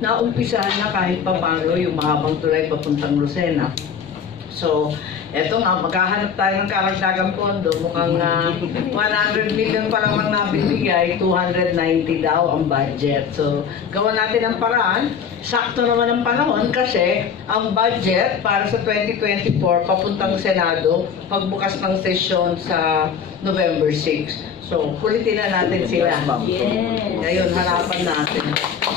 naumpisahan na kahit papano yung mahabang tulay papuntang Lucena. So, eto nga, maghahanap tayo ng karagdagang pondo. Mukhang 100 million pa lang ang nabibigay, 290 daw ang budget. So, gawa natin ang paraan. Sakto naman ang panahon kasi ang budget para sa 2024 papuntang Senado pagbukas ng sesyon sa November 6. So, kulitin na natin sila. Yes. Ngayon, harapan natin.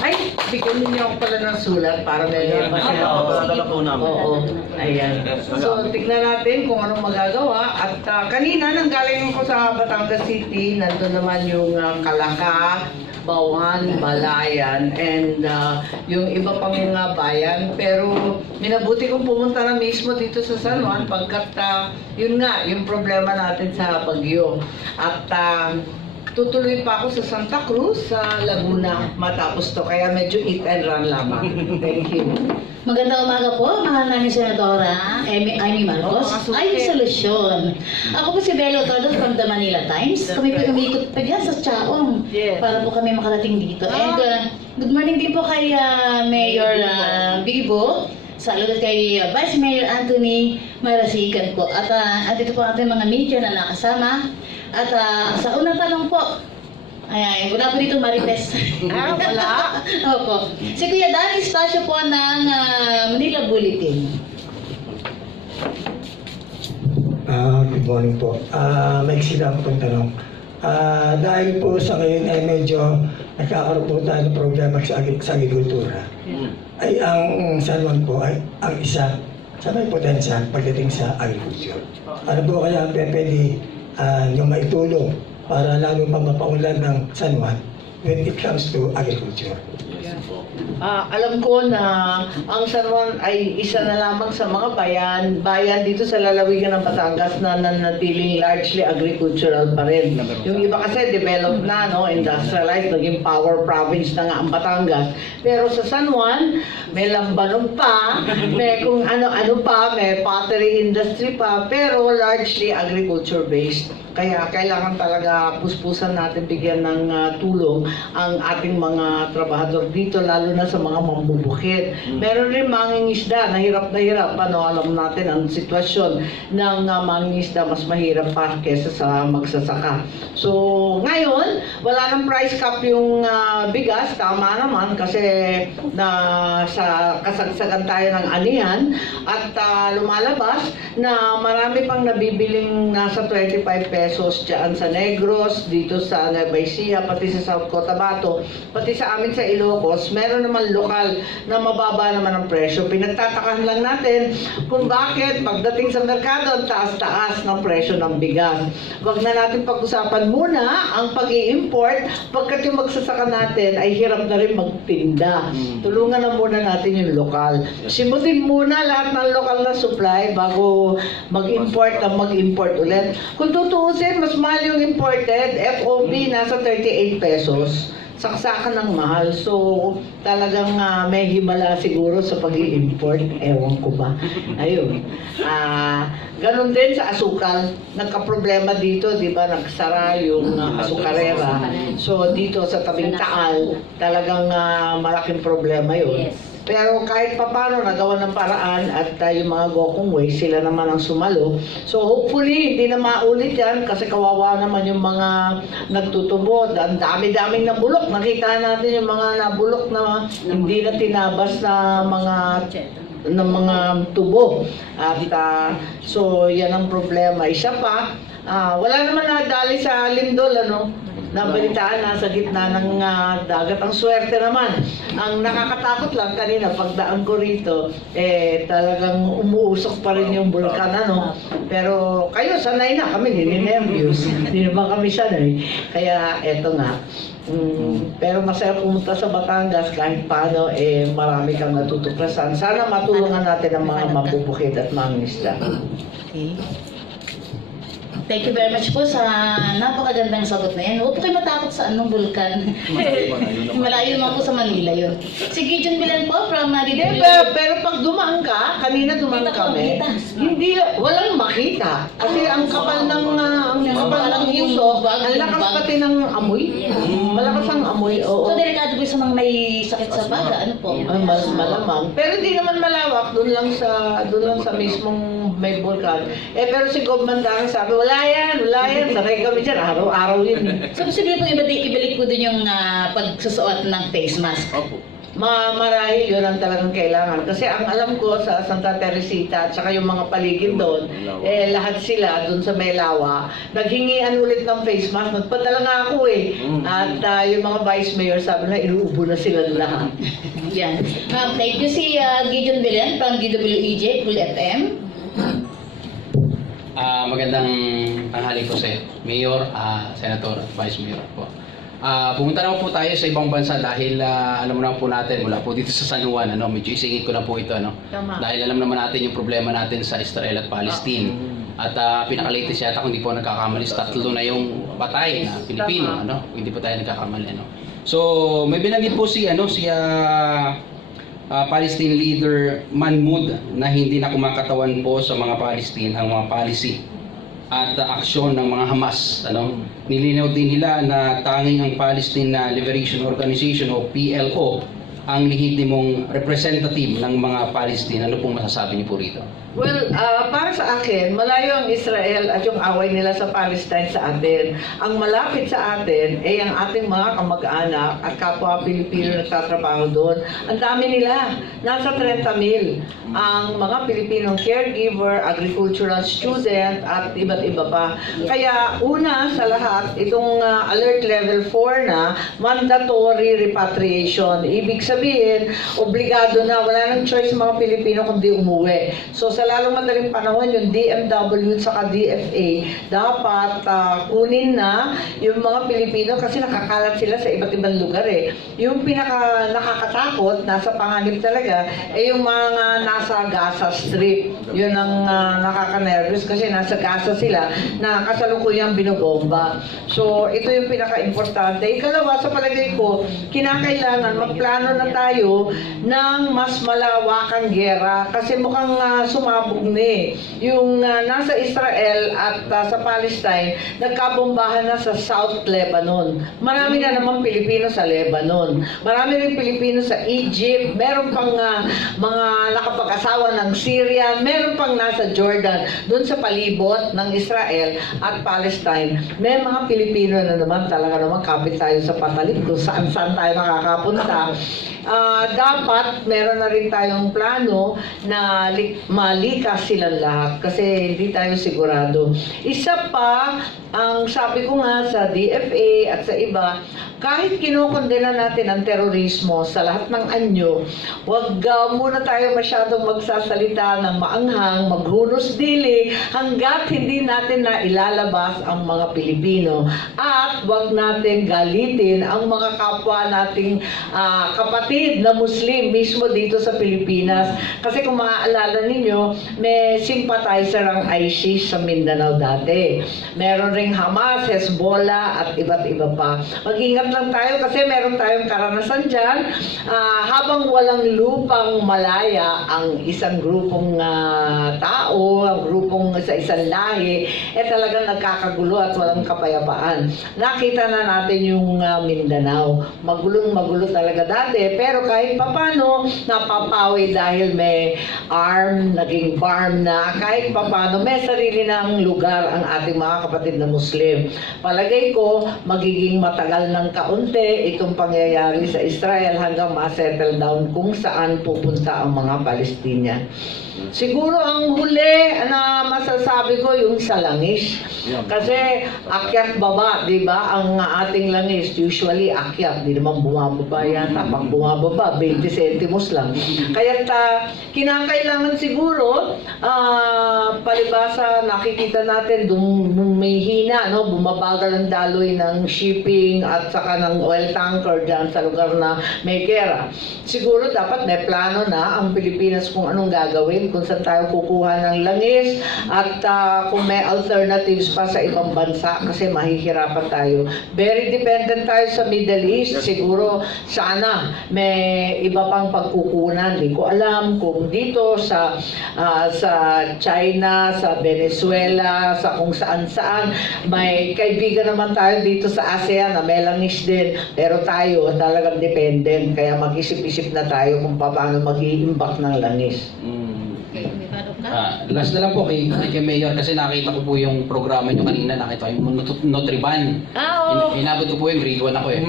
Ay, bigyan niyo ako pala ng sulat para may Dala po namin. Oo, ayan. So, tignan natin kung anong magagawa. At kanina, nanggaling ako sa Batangas City. Nandun naman yung Kalaka, Bawan, Balayan, and yung iba pang mga bayan. Pero, minabuti kong pumunta na mismo dito sa San Juan pagkat yun nga, yung problema natin sa Bagyo. At tutuloy pa ako sa Santa Cruz, sa Laguna, matapos to. Kaya medyo eat and run lamang. Thank you. Magandang umaga po, mahal namin Senadora Amy Marcos. Oo, Ay, solusyon. Ako po si Belo Todo from the Manila Times. Kami po umikot pa dyan sa Chaong Yes. para po kami makarating dito. And good morning din po kay Mayor Bibo. Saludo kay Vice Mayor Anthony Marasigan po. At andito po ating mga media na nakasama. At sa unang tanong po, ayan, wala po dito Marites. Wala? Opo. Si Kuya Danny Stasio po ng Manila Bulletin. Good morning po. Maiksi lang po ang tanong. Dahil po sa ngayon ay medyo nagkakaroon po tayo ng problema sa agrikultura. Ay ang San Juan po ay ang isa sa may potensya pagdating sa agriculture. Ano po kaya pwede yung maitulong para lalo pa mapaunlad ng San Juan when it comes to agriculture? Alam ko na ang San Juan ay isa na lamang sa mga bayan dito sa lalawigan ng Batangas na nanatiling largely agricultural pa rin. Yung iba kasi developed na, no, industrialized, naging power province na nga ang Batangas. Pero sa San Juan, may lambanog pa, may kung ano-ano pa, may pottery industry pa, pero largely agriculture based. Kaya kailangan talaga puspusan natin bigyan ng tulong ang ating mga trabahador dito, lalo na sa mga mambubukid. Meron rin mangingisda, na hirap. Ano, alam natin ang sitwasyon ng mangingisda, mas mahirap pa kesa sa magsasaka. So, ngayon, wala nang price cap yung bigas, tama naman kasi na sa kasagsagan tayo ng anihan at lumalabas na marami pang nabibiling nasa 25 pesos dyan sa Negros, dito sa Nueva Ecija, pati sa South Cotabato, pati sa amin sa Ilocos, meron naman lokal na mababa naman ang presyo. Pinagtatakan lang natin kung bakit pagdating sa merkado ang taas-taas ng presyo ng bigas. Huwag na natin pag-usapan muna ang pag-i-import pagkat yung magsasaka natin ay hirap na rin magtinda. Tulungan na muna natin yung lokal. Simutin muna lahat ng lokal na supply bago mag-import ulit. Kung tutuusin, mas mahal yung imported, FOB nasa 38 pesos. Saksakan ng mahal. So, talagang may himala siguro sa pag-i-import. Ewan ko ba. Ayun. Ganon din sa asukal. Nagka-problema dito, di ba? Nagsara yung asukarera. So, dito sa tabing Taal, talagang malaking problema yun. Yes. Pero kahit papano nagawa ng paraan at yung mga Gokong Way, sila naman ang sumalo. So hopefully hindi na maulit yan kasi kawawa naman yung mga nagtutubo. Ang dami-daming nabulok. Nakita natin yung mga nabulok na hindi na tinabas na mga tubo. At so yan ang problema. Isa pa, wala naman nadali sa lindol, ano? Nabalitaan nasa gitna ng dagat. Ang swerte naman. Ang nakakatakot lang kanina, pagdaan ko rito, talagang umuusok pa rin yung bulkan, ano. Pero kayo, sanay na kami, nininervyos. Hindi naman kami sanay. Kaya eto nga. Pero masaya pumunta sa Batangas kahit paano marami kang natutuklasan. Sana matulungan natin ang mga mabubukid at mangingisda. Okay. Thank you very much po sa napakagandang sagot na yan. Huwag po kayo matakot sa anong bulkan. Malayo naman po sa Manila yun. Si Gideon Bilan po from Hindi, DW. pero pag dumaan ka, kanina dumaan Kita ko, kami, kita. hindi, walang makita. Kasi ang kapal ng, usok, ang lakas pati ng amoy. Malakas ang amoy, oo. So, delikado po sa mga may sakit sa baga. Ano po? Ay, mas malamang. Pero hindi naman malawak, doon lang sa mismong may vulkan. Pero si Gob Mandarang sabi, wala yan. Sanay kami dyan, araw-araw yun. So, posible po ibalik po din yung pagsusuot ng face mask. Opo. Marahil yun ang talagang kailangan. Kasi ang alam ko sa Santa Teresita at saka yung mga paligid doon, lahat sila doon sa Melawa, naghingian ulit ng face mask. Nagpadala nga ako eh. At yung mga vice mayor sabi na inuubo na sila lahat. Yan. Ma'am, thank you si Gideon Bilan from DWEJ, Cool FM. Magandang tanghali po sa Mayor, Senator at Vice Mayor po. Pumunta naman po tayo sa ibang bansa dahil alam naman po natin mula po dito sa San Juan, medyo isingit ko lang po ito, Tama. dahil alam naman natin yung problema natin sa Israel at Palestine. At pinaka-latest yata kung hindi po nagkakamali, 3 na yung patay na Pilipino, hindi po tayo nagkakamali. So may binanggit po si Palestine leader Mahmoud na hindi na kumakatawan po sa mga Palestine ang mga policy at aksyon ng mga Hamas. Nilinaw din nila na tanging ang Palestine Liberation Organization o PLO ang lehitimong representative ng mga Palestine. Ano pong masasabi niyo po rito? Well, para sa akin, malayo ang Israel at yung away nila sa Palestine sa atin. Ang malapit sa atin ay ang ating mga kamag-anak at kapwa Pilipino na nagtatrabaho doon. Ang dami nila, nasa 30,000 ang mga Pilipinong caregiver, agricultural student at iba't iba pa. Kaya una sa lahat, itong alert level 4 na mandatory repatriation. Ibig sabihin, obligado na, wala nang choice mga Pilipino kundi umuwi. So sa lalong madaling panahon, yung DMW at saka DFA, dapat kunin na yung mga Pilipino kasi nakakalat sila sa iba't ibang lugar eh. Yung pinaka nakakatakot, nasa panganib talaga, yung mga nasa Gaza Strip. Yun ang nakaka-nervous kasi nasa Gaza sila na kasalukuyang binobomba. So ito yung pinaka-importante. Ikalawa, sa palagay ko, kinakailangan magplano na tayo ng mas malawakang gera kasi mukhang sumabog na eh. Yung nasa Israel at sa Palestine, nagkabombahan na sa South Lebanon. Marami na naman Pilipino sa Lebanon. Marami rin Pilipino sa Egypt. Meron pang mga nakapag-asawa ng Syria. Meron pang nasa Jordan. Doon sa palibot ng Israel at Palestine. May mga Pilipino na naman talaga naman kapit tayo sa patalim kung saan-saan tayo nakakapunta. Dapat meron na rin tayong plano na malikas silang lahat kasi hindi tayo sigurado. Isa pa, ang sabi ko nga sa DFA at sa iba, kahit kinokondena natin ang terorismo sa lahat ng anyo, huwag muna tayo masyadong magsasalita ng maanghang, maghunos dili, hanggat hindi natin na ilalabas ang mga Pilipino. At huwag natin galitin ang mga kapwa nating kapatid na Muslim mismo dito sa Pilipinas. Kasi kung maaalala ninyo, may sympathizer ang ISIS sa Mindanao dati. Meron ring Hamas, Hezbollah at iba't iba pa. Mag-ingat lang tayo kasi meron tayong karanasan dyan. Habang walang lupang malaya ang isang grupong tao, ang grupong sa isang lahi, talagang nagkakagulo at walang kapayapaan. Nakita na natin yung Mindanao. Magulong-magulo talaga dati, pero kahit papano, napapawi dahil may arm, naging farm na, kahit papano, may sarili ng lugar ang ating mga kapatid na Muslim. Palagay ko, magiging matagal ng kaunti itong pangyayari sa Israel hanggang ma-settle down kung saan pupunta ang mga Palestinian. Siguro ang huli na masasabi ko yung sa langis. Kasi akyat baba, di ba? Ang ating langis, usually akyat. Di naman bumababa yata. Pag bumababa, 20 centimos lang. Kaya kinakailangan siguro, palibasa nakikita natin, may hina, bumabagal ang daloy ng shipping at saka ng oil tanker dyan sa lugar na may gera. siguro dapat may plano na ang Pilipinas kung anong gagawin, kung saan tayo kukuha ng langis at kung may alternatives pa sa ibang bansa kasi mahihirapan tayo. Very dependent tayo sa Middle East. Siguro sana may iba pang pagkukunan. Hindi ko alam kung dito sa China, sa Venezuela, sa kung saan-saan. May kaibigan naman tayo dito sa ASEAN na may langis din. Pero tayo talagang dependent. Kaya mag-isip-isip na tayo kung paano mag-iimbak ng langis. Okay, may follow ka? Last na lang po kay Mayor kasi nakita ko po yung programa nyo kanina, nakita ko yung Nutriban. Oo. Inabot ko po yung grade 1 ako eh.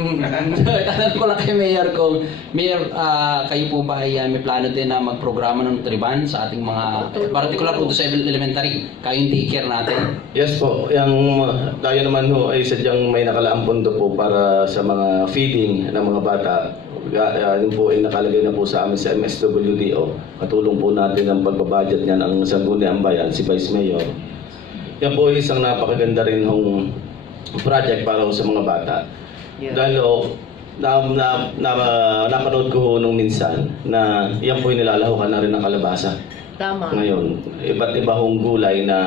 Tatanong ko lang kay Mayor kung, Mayor, kayo po ba ay may plano din na magprograma ng Nutriban sa ating mga, particular po sa elementary, kayo yung daycare natin? Yes po, yung tayo naman ho ay sadyang may nakalaang pondo po para sa mga feeding ng mga bata. Yun po ay nakalagay na po sa amin sa MSWDO. Katulong po natin ang pagbabudget niyan ang Sangguniang Bayan, si Vice Mayor. Yan po ay isang napakaganda rin ng project para sa mga bata. Yeah. Dahil napanood ko ho nung minsan na yan po ay nilalahukan na rin ng kalabasa. Tama. Ngayon, iba't iba hong gulay na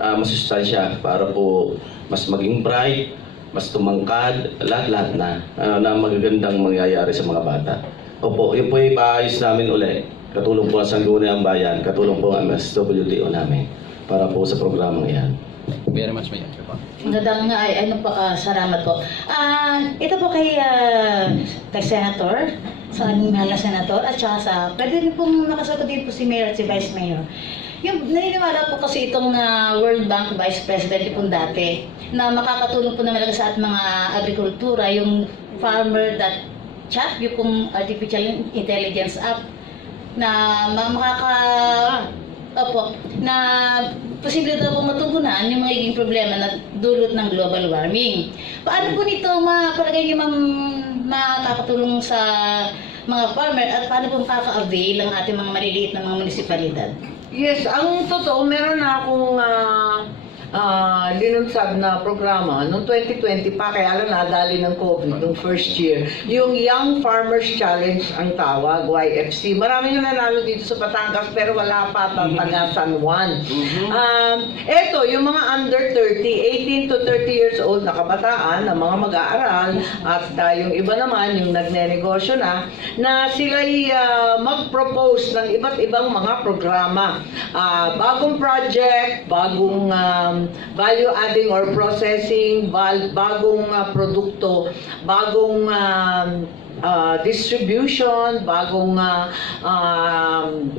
masustansya para po mas maging bright, mas tumangkad, lahat-lahat na magagandang mangyayari sa mga bata. Opo, yun po ipaayos namin uli. Katulong po ang Sangguniang Bayan, katulong po ang MSWDO namin para po sa programang yan. Very much, Mayor. Magandang salamat po. Ito po kay Senator, sa aming mahal na Senator, at saka pwede rin pong nakasagot din po si Mayor at si Vice Mayor. Yung naniniwala po kasi itong World Bank Vice President po dati na makakatulong po naman sa ating mga agrikultura, yung farmer.chat, yung pong artificial intelligence app na na posible daw po matugunan yung magiging problema na dulot ng global warming. Paano po nito palagay niyo makakatulong sa mga farmer at paano po makaka-avail ang ating mga maliliit na mga munisipalidad? Yes, ang totoo, meron na akong linunsad na programa noong 2020 pa, kaya lang nadali ng COVID noong first year. Yung Young Farmers Challenge ang tawag, YFC. Marami yung nanalo dito sa Batangas pero wala pa taga San Juan. Eto, yung mga under 30, 18 to 30 years old na kabataan, na mga mag-aaral, at yung iba naman, yung nagne-negosyo na sila'y mag-propose ng iba't ibang mga programa. Bagong project, bagong value adding or processing, bagong produkto, bagong distribution, bagong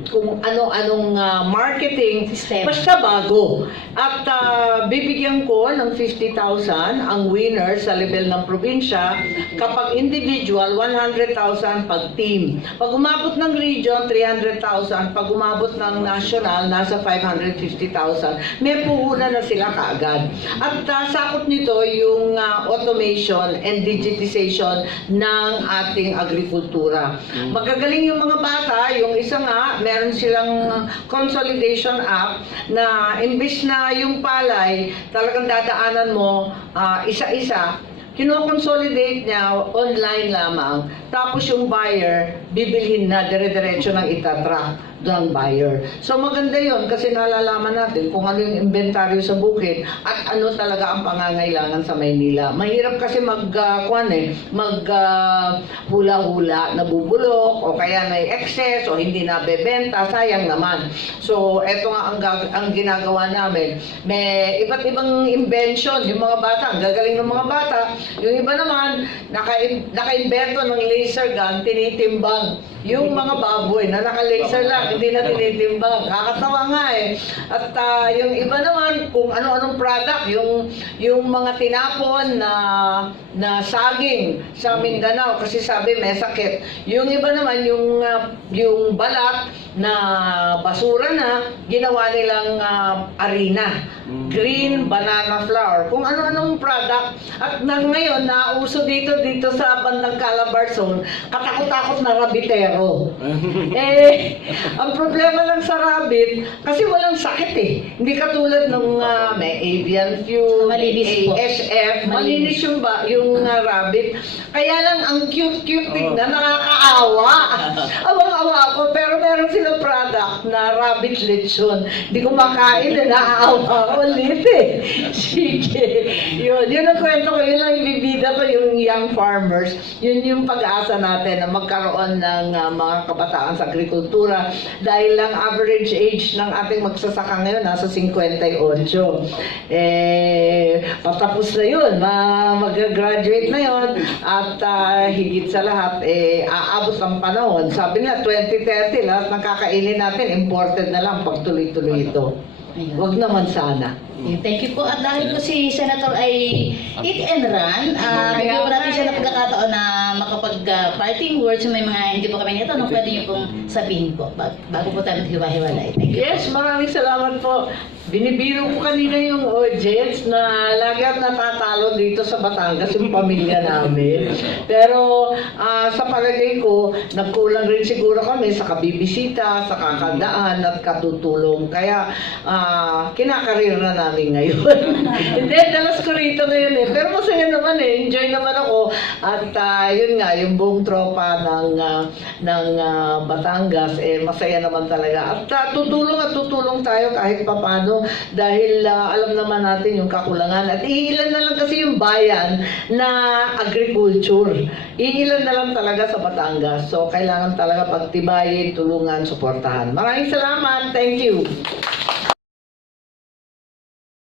kung ano-anong marketing, System. basta bago. At bibigyan ko ng 50,000 ang winner sa level ng probinsya. Kapag individual, 100,000 pag team. Pag umabot ng region, 300,000. Pag umabot ng national, nasa 550,000. May puhunan na sila kaagad. At sakot nito yung automation and digitization ng ating agrikultura. Magagaling yung mga bata, yung isa nga, meron silang consolidation app na imbis na yung palay, talagang dadaanan mo isa-isa, kino-consolidate niya online lamang. Tapos yung buyer, bibilhin na dire-diretso ng itatrack ng buyer. So maganda yon kasi nalalaman natin kung ano yung inventaryo sa bukid at ano talaga ang pangangailangan sa Maynila. Mahirap kasi hula-hula, nabubulok o kaya may excess o hindi nabebenta, sayang naman. So eto nga ang ginagawa namin. May iba't ibang invention, yung mga bata, ang gagaling ng mga bata. Yung iba naman, naka-invento ng laser gun, tinitimbang yung mga baboy na naka-laser lang, hindi na tinitimbang. Kakatawa nga eh. At yung iba naman, kung ano-anong product, yung mga tinapon na saging sa Mindanao, kasi sabi may sakit. Yung iba naman, yung balat na basura na, ginawa nilang arena. Green banana flour. Kung ano-anong product. At ngayon, nauso dito sa bandang Calabarzon, katakot-takot na rabitero. Ang problema lang sa rabbit, kasi walang sakit eh. Hindi katulad ng may avian fuel, Malinis po. ASF, malinis yung rabbit. Kaya lang, ang cute-cute tignan, nakakaawa. Awang-awa ako, pero meron silang product na rabbit lechon. Hindi ko makain na naaawa ako ulit eh. Sige. Yun ang kwento ko, yun ang ibibida ko yung young farmers. Yun yung pag-asa natin na magkaroon ng mga kabataan sa agrikultura. Dahil lang average age ng ating magsasaka ngayon, nasa 58. Patapos na yun, mag-graduate na yun, at higit sa lahat, aabot ang panahon. Sabi nila, 2030, lahat ng kakainin natin, imported na lang pag tuloy-tuloy ito. Ayun. Huwag naman sana. Thank you po. At dahil po si Senator ay hit and run, bigyan po natin siya ng pagkakataon na makapag-parting words. May mga hindi po kami natanong, pwede niyo pong sabihin po bago po tayo maghiwa-hiwalay. Thank you. Yes, maraming salamat po. Binibiro ko kanina yung audience na lagi at natatalo dito sa Batangas yung pamilya namin. Pero sa palagay ko, nagkulang rin siguro kami sa kabibisita, sa kakandaan at katutulong. Kaya kinakarir na namin ngayon. Hindi, dalas ko rito ngayon eh. Pero masaya naman eh. Enjoy naman ako. At yun nga, yung buong tropa ng Batangas, masaya naman talaga. At tutulong tayo kahit papano dahil alam naman natin yung kakulangan. At iilan na lang kasi yung bayan na agriculture. Iilan na lang talaga sa Batangas. So, kailangan talaga pagtibayin, tulungan, suportahan. Maraming salamat. Thank you.